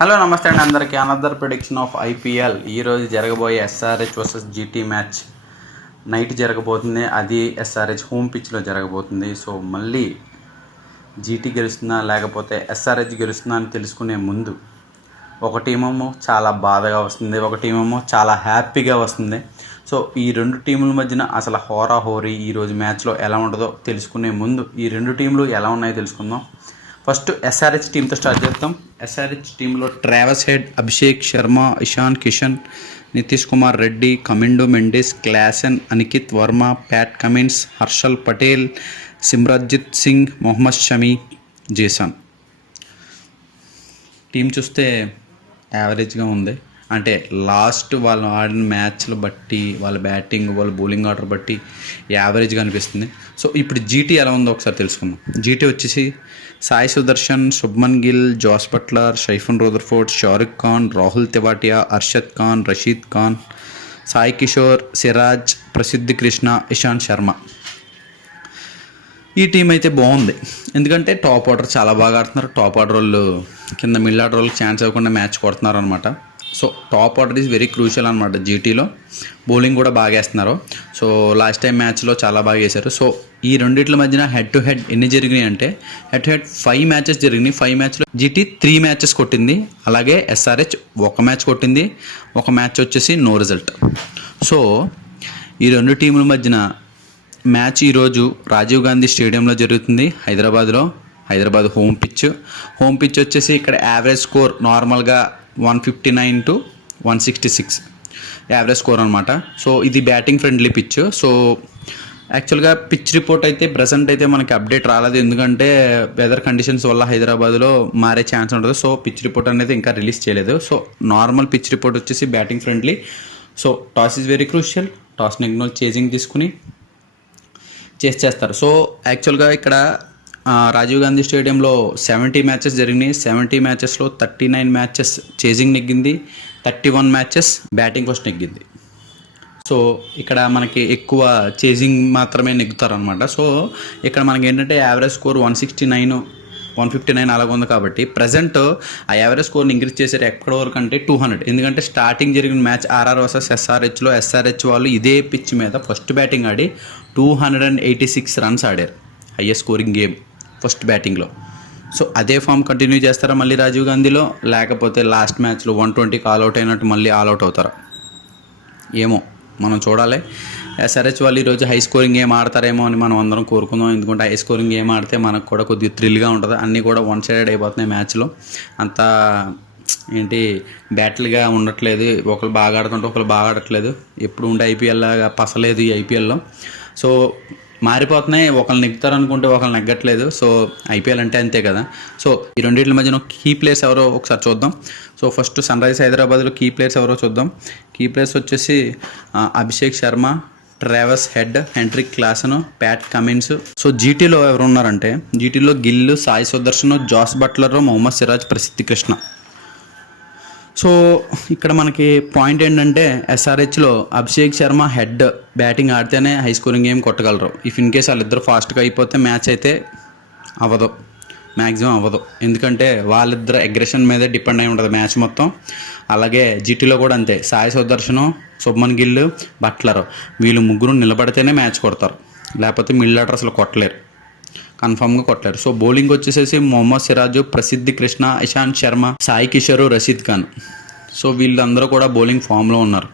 Hello నమస్తే అండి అందరికీ. Another prediction of IPL. ఈరోజు జరగబోయే SRH versus GT match night జరగబోతుంది. అది ఎస్ఆర్హెచ్ హోమ్ పిచ్లో జరగబోతుంది. సో మళ్ళీ జీటీ గెలుస్తుందా లేకపోతే ఎస్ఆర్హెచ్ గెలుస్తుందా అని తెలుసుకునే ముందు ఒక టీమేమో చాలా బాధగా వస్తుంది, ఒక టీమేమో చాలా హ్యాపీగా వస్తుంది. సో ఈ రెండు టీముల మధ్యన అసలు హోరాహోరీ ఈరోజు మ్యాచ్లో ఎలా ఉంటుందో తెలుసుకునే ముందు ఈ రెండు టీంలు ఎలా ఉన్నాయో తెలుసుకుందాం. ఫస్ట్ ఎస్ఆర్హెచ్ టీంతో స్టార్ట్ చేద్దాం. ఎస్ఆర్హెచ్ టీంలో Travis Head, Abhishek Sharma, Ishan Kishan, Nitish Kumar Reddy, Kamindu Mendis, Klaasen, Aniket Varma, Pat Cummins, Harshal Patel, Simarjeet Singh, Mohammed Shami, Jason. Team చూస్తే యావరేజ్గా ఉంది. అంటే లాస్ట్ వాళ్ళు ఆడిన మ్యాచ్లు బట్టి, వాళ్ళ బ్యాటింగ్, వాళ్ళ బౌలింగ్ ఆర్డర్ బట్టి యావరేజ్గా అనిపిస్తుంది. సో ఇప్పుడు జీటీ ఎలా ఉందో ఒకసారి తెలుసుకుందాం. జీటీ వచ్చేసి Sai Sudharsan, Shubman Gill, Jos Butler, Sherfane Rutherford, Shahrukh Khan, Rahul Tewatia, Arshad Khan, Rashid Khan, Sai Kishore, Siraj, Prasidh Krishna, Ishant Sharma. ఈ టీం అయితే బాగుంది, ఎందుకంటే టాప్ ఆర్డర్ చాలా బాగా ఆడుతున్నారు. టాప్ ఆర్డర్ వాళ్ళు కింద మిడిల్ ఆర్డర్ వాళ్ళకి ఛాన్స్ ఇవ్వకుండా మ్యాచ్ కొడుతున్నారు అనమాట. So top order is very crucial అనమాట. జీటీలో బౌలింగ్ కూడా బాగా వేస్తున్నారు. సో లాస్ట్ టైం మ్యాచ్లో చాలా బాగా వేశారు. సో ఈ రెండిట్ల మధ్యన హెడ్ టు హెడ్ ఎన్ని జరిగినాయి అంటే హెడ్ టు హెడ్ 5 మ్యాచెస్ జరిగినాయి. 5 మ్యాచ్లో జీటీ 3 మ్యాచెస్ కొట్టింది, అలాగే ఎస్ఆర్హెచ్ 1 మ్యాచ్ కొట్టింది. 1 మ్యాచ్ వచ్చేసి నో రిజల్ట్. సో ఈ రెండు టీముల మధ్యన మ్యాచ్ ఈరోజు రాజీవ్ గాంధీ స్టేడియంలో జరుగుతుంది, హైదరాబాద్లో. హైదరాబాద్ హోమ్ పిచ్ వచ్చేసి ఇక్కడ యావరేజ్ స్కోర్ నార్మల్గా 159 to 166 యావరేజ్ స్కోర్ అనమాట. సో ఇది బ్యాటింగ్ ఫ్రెండ్లీ పిచ్. సో యాక్చువల్గా పిచ్ రిపోర్ట్ అయితే ప్రజెంట్ అయితే మనకి అప్డేట్ రాలేదు, ఎందుకంటే వెదర్ కండిషన్స్ వల్ల హైదరాబాద్లో మారే ఛాన్స్ ఉంటుంది. సో పిచ్ రిపోర్ట్ అనేది ఇంకా రిలీజ్ చేయలేదు. సో నార్మల్ పిచ్ రిపోర్ట్ వచ్చేసి batting friendly. So toss is very crucial. టాస్ని ఇగ్నోర్ చేజింగ్ తీసుకుని చేస్తారు. సో యాక్చువల్గా ఇక్కడ రాజీవ్ గాంధీ స్టేడియంలో 70 మ్యాచెస్ జరిగినాయి. 70 మ్యాచెస్లో 39 మ్యాచెస్ చేజింగ్ నెగ్గింది, 31 మ్యాచెస్ బ్యాటింగ్ ఫస్ట్ నెగ్గింది. సో ఇక్కడ మనకి ఎక్కువ చేజింగ్ మాత్రమే నెగ్గుతారనమాట. సో ఇక్కడ మనకి ఏంటంటే యావరేజ్ స్కోర్ 169, 159 అలాగ ఉంది. కాబట్టి ప్రజెంట్ ఆ యావరేజ్ స్కోర్ని ఇంక్రీజ్ చేశారు ఎక్కడి వరకు అంటే 200. ఎందుకంటే స్టార్టింగ్ జరిగిన మ్యాచ్ ఆర్ఆర్ వర్సెస్ ఎస్ఆర్హెచ్లో ఎస్ఆర్హెచ్ వాళ్ళు ఇదే పిచ్ మీద ఫస్ట్ బ్యాటింగ్ ఆడి 286 రన్స్ ఆడారు, హైయెస్ట్ స్కోరింగ్ గేమ్ ఫస్ట్ బ్యాటింగ్లో. సో అదే ఫామ్ కంటిన్యూ చేస్తారా మళ్ళీ రాజీవ్ గాంధీలో, లేకపోతే లాస్ట్ మ్యాచ్లో 120 ఆల్అవుట్ అయినట్టు మళ్ళీ ఆల్అవుట్ అవుతారా ఏమో మనం చూడాలి. ఎస్ఆర్హెచ్ వాళ్ళు ఈరోజు హై స్కోరింగ్ గేమ్ ఆడతారేమో అని మనం అందరం కోరుకుందాం. ఎందుకంటే హై స్కోరింగ్ గేమ్ ఆడితే మనకు కూడా కొద్దిగా థ్రిల్గా ఉంటుంది. అన్నీ కూడా వన్ సైడెడ్ అయిపోతున్నాయి మ్యాచ్లో. అంతా ఏంటి బ్యాటిల్గా ఉండట్లేదు, ఒకరు బాగా ఆడుతుంటే ఒకరు బాగా ఆడట్లేదు. ఎప్పుడు ఉండే ఐపీఎల్ లాగా పసలేదు ఈ ఐపీఎల్లో. సో మారిపోతున్నాయి, ఒకళ్ళు నెగ్గుతారు అనుకుంటే ఒకళ్ళు నెగ్గట్లేదు. సో ఐపీఎల్ అంటే అంతే కదా. సో ఈ రెండింటి మధ్యన కీ ప్లేయర్స్ ఎవరో ఒకసారి చూద్దాం. సో ఫస్ట్ సన్ రైజర్స్ హైదరాబాద్లో కీ ప్లేయర్స్ ఎవరో చూద్దాం. కీ ప్లేయర్స్ వచ్చేసి Abhishek Sharma, Travis Head, Heinrich Klaasen, Pat Cummins. So జీటీలో ఎవరు ఉన్నారంటే జీటీలో Gill, Sai Sudharsan, Jos Butler, Mohammed Siraj, Prasidh Krishna. So ఇక్కడ మనకి పాయింట్ ఏంటంటే ఎస్ఆర్హెచ్లో అభిషేక్ శర్మ హెడ్ బ్యాటింగ్ ఆడితేనే హై స్కోరింగ్ గేమ్ కొట్టగలరు. ఇఫ్ ఇన్ కేస్ వాళ్ళిద్దరు ఫాస్ట్గా అయిపోతే మ్యాచ్ అయితే అవ్వదు, మ్యాక్సిమం అవ్వదు. ఎందుకంటే వాళ్ళిద్దరు అగ్రెషన్ మీదే డిపెండ్ అయి ఉంటుంది మ్యాచ్ మొత్తం. అలాగే జీటీలో కూడా అంతే. సాయి సుదర్శను, శుభ్మన్ గిల్, బట్లర్ వీళ్ళు ముగ్గురు నిలబడితేనే మ్యాచ్ కొడతారు, లేకపోతే మిడిల్ ఆర్డర్ అసలు కొట్టలేరు, కన్ఫామ్గా కొట్టలేరు. సో బౌలింగ్ వచ్చేసేసి మొహమ్మద్ సిరాజ్, ప్రసిద్ధ్ కృష్ణ, ఇషాంత్ శర్మ, సాయి కిషోర్, రషీద్ ఖాన్. సో వీళ్ళందరూ కూడా బౌలింగ్ ఫామ్లో ఉన్నారు.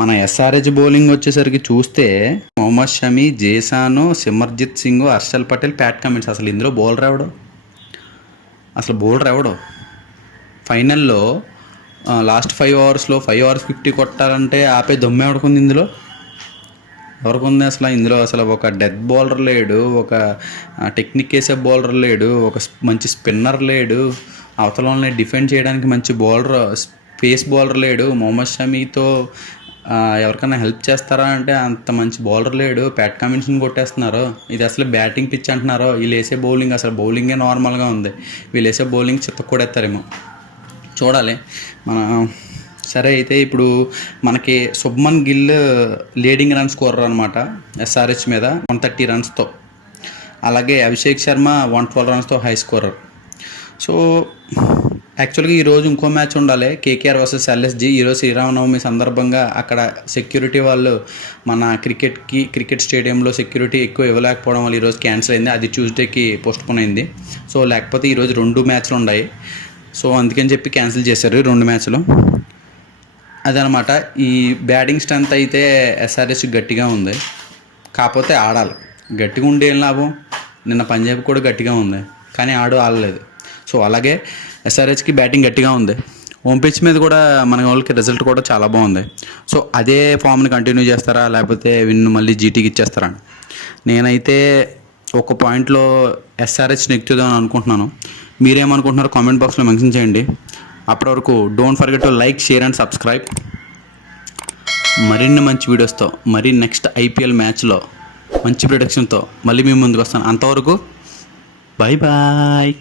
మన ఎస్ఆర్హెచ్ బౌలింగ్ వచ్చేసరికి చూస్తే మొహమ్మద్ షమి, జేసాను, సిమర్జిత్ సింగ్, హర్షల్ పటేల్, ప్యాట్ కమిన్స్. అసలు ఇందులో బౌలర్ ఎవడు ఫైనల్లో లాస్ట్ 5 ఓవర్స్లో 5 overs 50 కొట్టాలంటే ఆపే దొమ్మే ఎవడుకుంది ఇందులో? ఎవరికి ఉంది అసలు? ఇందులో అసలు ఒక డెత్ బౌలర్ లేడు, ఒక టెక్నిక్ వేసే బౌలర్ లేడు, ఒక మంచి స్పిన్నర్ లేడు, అవతలని డిఫెండ్ చేయడానికి మంచి బౌలర్, పేస్ బౌలర్ లేడు. మొహమ్మద్ షమీతో ఎవరికైనా హెల్ప్ చేస్తారా అంటే అంత మంచి బౌలర్ లేడు. ప్యాట్ కమిన్స్ని కొట్టేస్తున్నారు. ఇది అసలు బ్యాటింగ్ పిచ్ అంటున్నారు. వీళ్ళు వేసే బౌలింగ్ అసలు బౌలింగే నార్మల్గా ఉంది, వీళ్ళు వేసే బౌలింగ్ చిత్త కొడేస్తారేమో చూడాలి మన. సరే అయితే ఇప్పుడు మనకి Shubman Gill leading run scorer అనమాట ఎస్ఆర్హెచ్ మీద 130 రన్స్తో. అలాగే అభిషేక్ శర్మ 112 రన్స్తో హై స్కోరర్. సో యాక్చువల్గా ఈరోజు ఇంకో మ్యాచ్ ఉండాలి, కేకేఆర్ వర్సెస్ ఎల్ఎస్జి. ఈరోజు శ్రీరామనవమి సందర్భంగా అక్కడ సెక్యూరిటీ వాళ్ళు మన క్రికెట్ స్టేడియంలో సెక్యూరిటీ ఎక్కువ ఇవ్వలేకపోవడం వల్ల ఈరోజు క్యాన్సిల్ అయింది. అది ట్యూస్డేకి పోస్ట్పోన్ అయింది. సో లేకపోతే ఈరోజు 2 మ్యాచ్లు ఉన్నాయి. సో అందుకని చెప్పి క్యాన్సిల్ చేశారు 2 మ్యాచ్లు. అదనమాట. ఈ బ్యాటింగ్ స్ట్రెంత్ అయితే ఎస్ఆర్హెచ్ గట్టిగా ఉంది, కాకపోతే ఆడాలి. గట్టిగా ఉండే ఏం లాభం, నిన్న పంజాబ్ కూడా గట్టిగా ఉంది కానీ ఆడలేదు. సో అలాగే ఎస్ఆర్హెచ్కి బ్యాటింగ్ గట్టిగా ఉంది. హోమ్ పిచ్ మీద కూడా మన వాళ్ళకి రిజల్ట్ కూడా చాలా బాగుంది. సో అదే ఫామ్ని కంటిన్యూ చేస్తారా లేకపోతే మళ్ళీ జీటీకి ఇచ్చేస్తారా? నేనైతే ఒక పాయింట్లో ఎస్ఆర్హెచ్ నెగ్గుతుందని అనుకుంటున్నాను. మీరేమనుకుంటున్నారో కామెంట్ బాక్స్లో మెన్షన్ చేయండి. అప్పటి వరకు don't forget to like, share and subscribe. మరిన్ని మంచి వీడియోస్తో నెక్స్ట్ ఐపీఎల్ మ్యాచ్లో మంచి ప్రొడక్షన్తో మళ్ళీ మీ ముందుకు వస్తాను. అంతవరకు బాయ్ బాయ్.